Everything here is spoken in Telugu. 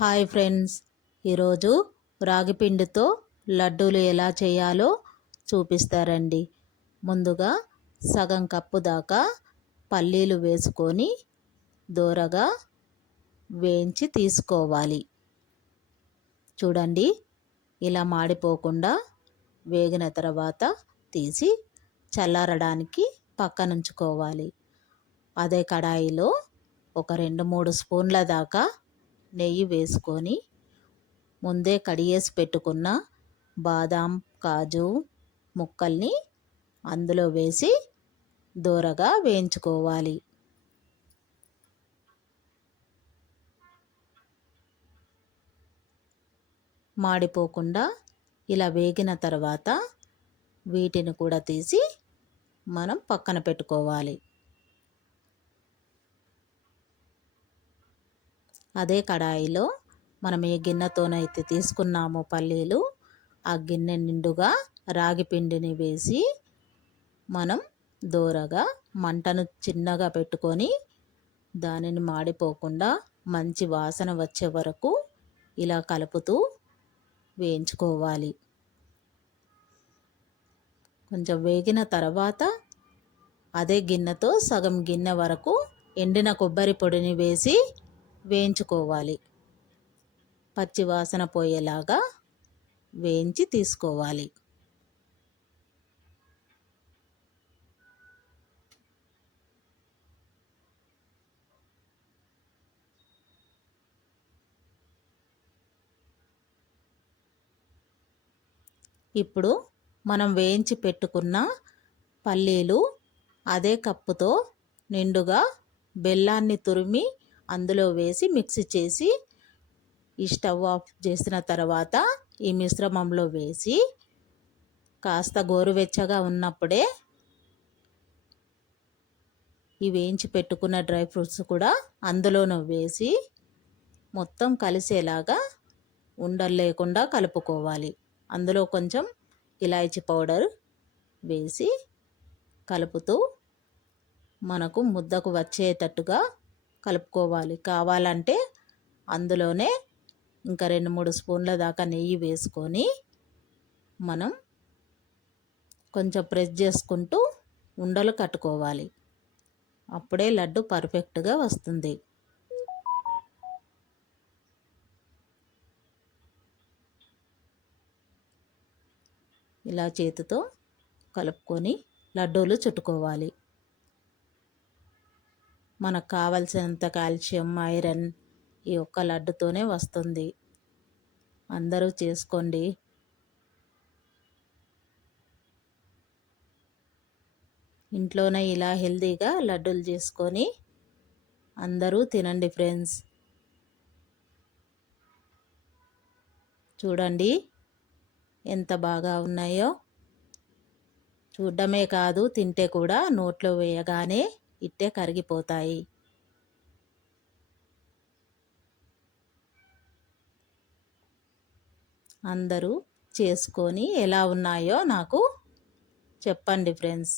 హాయ్ ఫ్రెండ్స్, ఈరోజు రాగి పిండితో లడ్డూలు ఎలా చేయాలో చూపిస్తారండి. ముందుగా సగం కప్పు దాకా పల్లీలు వేసుకొని దోరగా వేయించి తీసుకోవాలి. చూడండి, ఇలా మాడిపోకుండా వేగిన తర్వాత తీసి చల్లారడానికి పక్కనుంచుకోవాలి. అదే కడాయిలో ఒక 2-3 స్పూన్ల దాకా నెయ్యి వేసుకొని ముందే కడిగేసి పెట్టుకున్న బాదాం, కాజు ముక్కల్ని అందులో వేసి దోరగా వేయించుకోవాలి. మాడిపోకుండా ఇలా వేగిన తర్వాత వీటిని కూడా తీసి మనం పక్కన పెట్టుకోవాలి. అదే కడాయిలో మనం ఏ గిన్నెతోనైతే తీసుకున్నామో పల్లీలు, ఆ గిన్నె నిండుగా రాగి పిండిని వేసి మనం దోరగా మంటను చిన్నగా పెట్టుకొని దానిని మాడిపోకుండా మంచి వాసన వచ్చే వరకు ఇలా కలుపుతూ వేయించుకోవాలి. కొంచెం వేగిన తర్వాత అదే గిన్నెతో సగం గిన్నె వరకు ఎండిన కొబ్బరి పొడిని వేసి వేయించుకోవాలి. పచ్చి వాసన పోయేలాగా వేయించి తీసుకోవాలి. ఇప్పుడు మనం వేయించి పెట్టుకున్న పల్లీలు అదే కప్పుతో నిండుగా బెల్లాన్ని తురిమి అందులో వేసి మిక్సీ చేసి ఈ స్టవ్ ఆఫ్ చేసిన తర్వాత ఈ మిశ్రమంలో వేసి కాస్త గోరువెచ్చగా ఉన్నప్పుడే ఈ వేయించి పెట్టుకున్న డ్రై ఫ్రూట్స్ కూడా అందులోనూ వేసి మొత్తం కలిసేలాగా ఉండలు లేకుండా కలుపుకోవాలి. అందులో కొంచెం ఇలాచీ పౌడర్ వేసి కలుపుతూ మనకు ముద్దకు వచ్చేటట్టుగా కలుపుకోవాలి. కావాలంటే అందులోనే ఇంకా 2-3 స్పూన్ల దాకా నెయ్యి వేసుకొని మనం కొంచెం ప్రెస్ చేసుకుంటూ ఉండలు కట్టుకోవాలి. అప్పుడే లడ్డు పర్ఫెక్ట్గా వస్తుంది. ఇలా చేతితో కలుపుకొని లడ్డూలు చుట్టుకోవాలి. మనకు కావలసినంత కాల్షియం, ఐరన్ ఈ ఒక్క లడ్డుతోనే వస్తుంది. అందరూ చేసుకోండి. ఇంట్లోనే ఇలా హెల్తీగా లడ్డూలు చేసుకొని అందరూ తినండి ఫ్రెండ్స్. చూడండి ఎంత బాగా ఉన్నాయో. చూడడమే కాదు, తింటే కూడా నోట్లో వేయగానే ఇట్టే కరిగిపోతాయి. అందరూ చేసుకొని ఎలా ఉన్నాయో నాకు చెప్పండి ఫ్రెండ్స్.